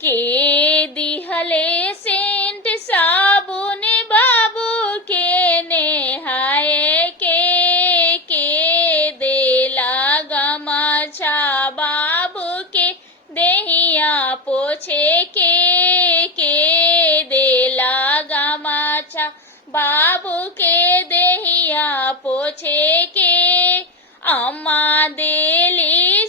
के दिहले सेंट साबुन बाबू के नेहाए के देला गमछा बाबू के देहिया पोछे के देला गमछा बाबू के देहिया पोछे के अम्मा देली